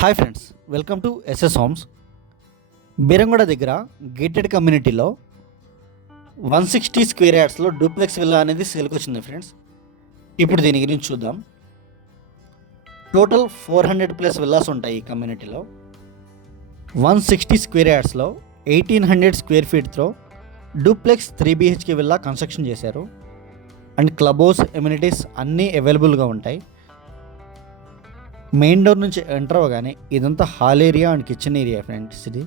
Hi friends, welcome to SS homes. Beeramguda దగ్గర gated కమ్యూనిటీలో 160 square యార్డ్స్లో డూప్లెక్స్ విల్లా అనేది సేల్కి వచ్చింది ఫ్రెండ్స్. ఇప్పుడు దీని గురించి చూద్దాం. టోటల్ 400+ విల్లాస్ ఉంటాయి ఈ కమ్యూనిటీలో. 160 స్క్వేర్ యార్డ్స్లో 1800 స్క్వేర్ ఫీట్తో డూప్లెక్స్ 3 BHK విల్లా కన్స్ట్రక్షన్ చేశారు. అండ్ క్లబ్ హౌస్ ఎమ్యూనిటీస్ అన్నీ అవైలబుల్గా ఉంటాయి. మెయిన్ డోర్ నుంచి ఎంటర్ అవ్వగానే ఇదంతా hall area and kitchen area friends. ఇది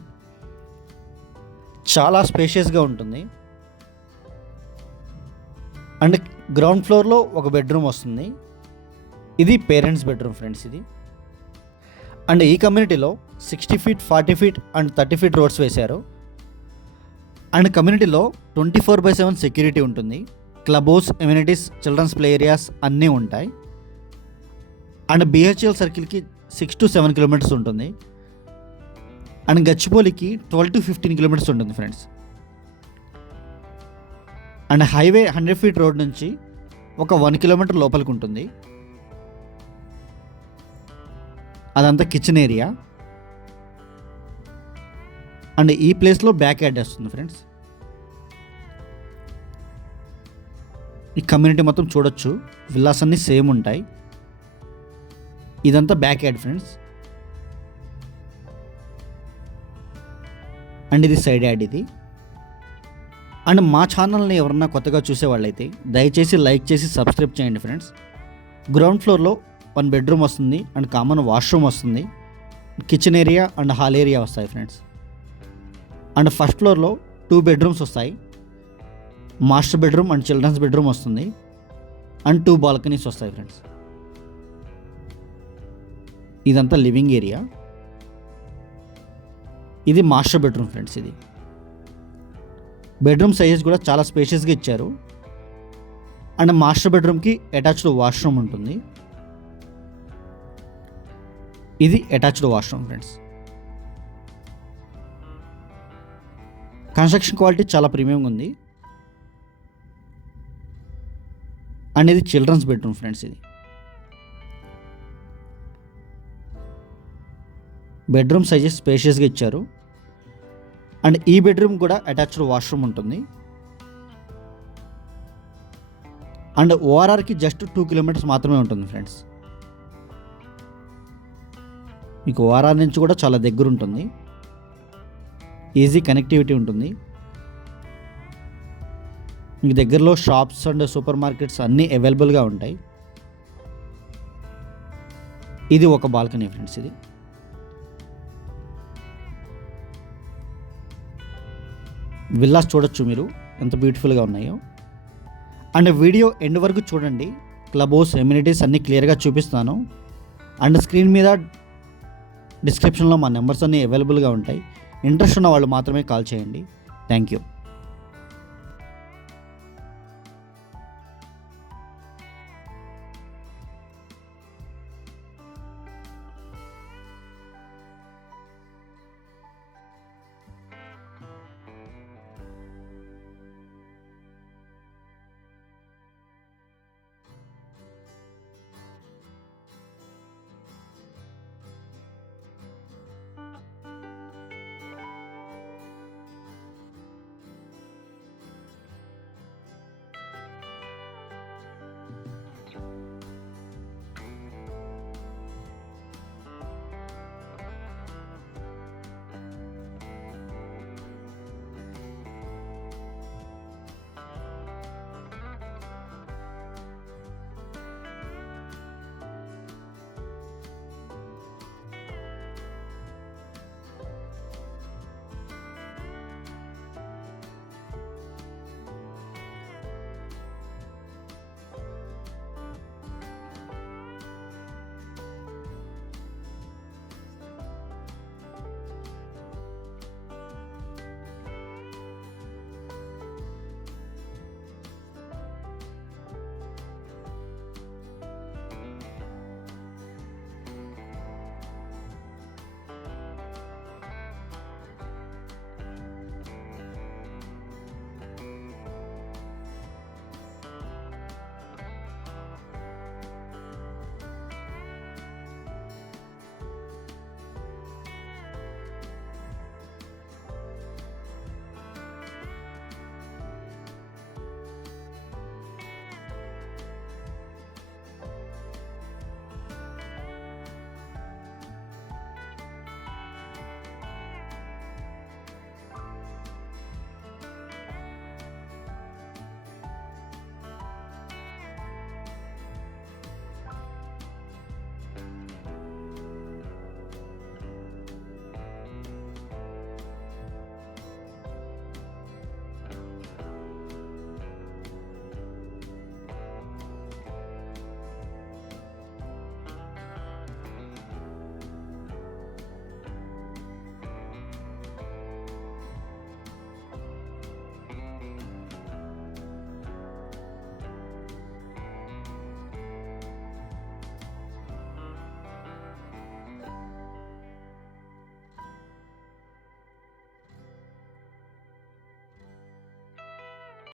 చాలా స్పేషియస్గా ఉంటుంది. అండ్ గ్రౌండ్ ఫ్లోర్లో ఒక బెడ్రూమ్ వస్తుంది. ఇది పేరెంట్స్ బెడ్రూమ్ ఫ్రెండ్స్ ఇది. అండ్ ఈ కమ్యూనిటీలో 60 feet, 40 feet and 30 feet roads వేశారు. అండ్ కమ్యూనిటీలో 24/7 సెక్యూరిటీ ఉంటుంది. Club house amenities, children's play areas అన్నీ ఉంటాయి. అండ్ బిహెచ్ఎల్ సర్కిల్కి 6 to 7 కిలోమీటర్స్ ఉంటుంది. అండ్ గచ్చిబౌలికి 12 to 15 కిలోమీటర్స్ ఉంటుంది friends. And highway 100 feet road నుంచి ఒక 1 కిలోమీటర్ లోపలికి ఉంటుంది. అదంతా కిచెన్ ఏరియా. అండ్ ఈ ప్లేస్లో బ్యాక్ యార్డ్ వస్తుంది ఫ్రెండ్స్. ఈ కమ్యూనిటీ మొత్తం చూడొచ్చు, విల్లాస్ అన్నీ సేమ్ ఉంటాయి. ఇదంతా బ్యాక్ యార్డ్ ఫ్రెండ్స్. అండ్ ఇది సైడ్ యార్డ్ ఇది. అండ్ మా ఛానల్ని ఎవరన్నా కొత్తగా చూసేవాళ్ళైతే దయచేసి లైక్ చేసి సబ్స్క్రైబ్ చేయండి ఫ్రెండ్స్. గ్రౌండ్ ఫ్లోర్లో 1 బెడ్రూమ్ వస్తుంది అండ్ కామన్ వాష్రూమ్ వస్తుంది. Kitchen area and hall area వస్తాయి ఫ్రెండ్స్. అండ్ ఫస్ట్ ఫ్లోర్లో 2 బెడ్రూమ్స్ వస్తాయి. Master bedroom and children's bedroom వస్తుంది. అండ్ 2 బాల్కనీస్ వస్తాయి ఫ్రెండ్స్. ఇదంతా లివింగ్ ఏరియా. ఇది మాస్టర్ బెడ్రూమ్ ఫ్రెండ్స్. ఇది బెడ్రూమ్ సైజెస్ కూడా చాలా స్పేషియస్గా ఇచ్చారు. అండ్ మాస్టర్ బెడ్రూమ్కి అటాచ్డ్ వాష్రూమ్ ఉంటుంది. ఇది attached washroom friends. Construction quality చాలా ప్రీమియంగా ఉంది. అండ్ ఇది చిల్డ్రన్స్ బెడ్రూమ్ ఫ్రెండ్స్. ఇది బెడ్రూమ్ సైజెస్ స్పేషియస్గా ఇచ్చారు. అండ్ ఈ బెడ్రూమ్ కూడా అటాచ్డ్ వాష్రూమ్ ఉంటుంది. అండ్ ఓఆర్ఆర్కి జస్ట్ 2 కిలోమీటర్స్ మాత్రమే ఉంటుంది ఫ్రెండ్స్. మీకు ఓఆర్ఆర్ నుంచి కూడా చాలా దగ్గర ఉంటుంది. ఈజీ కనెక్టివిటీ ఉంటుంది. మీకు దగ్గరలో షాప్స్ అండ్ సూపర్ మార్కెట్స్ అన్నీ అవైలబుల్గా ఉంటాయి. ఇది ఒక బాల్కనీ ఫ్రెండ్స్. ఇది విల్లాస్ చూడొచ్చు మీరు ఎంత బ్యూటిఫుల్గా ఉన్నాయో. అండ్ వీడియో ఎండ్ వరకు చూడండి. క్లబ్ హౌస్ ఎమ్యూనిటీస్ అన్నీ క్లియర్గా చూపిస్తాను. అండ్ స్క్రీన్ మీద డిస్క్రిప్షన్లో మా నెంబర్స్ అన్నీ అవైలబుల్గా ఉంటాయి. ఇంట్రెస్ట్ ఉన్న వాళ్ళు మాత్రమే కాల్ చేయండి. Thank you.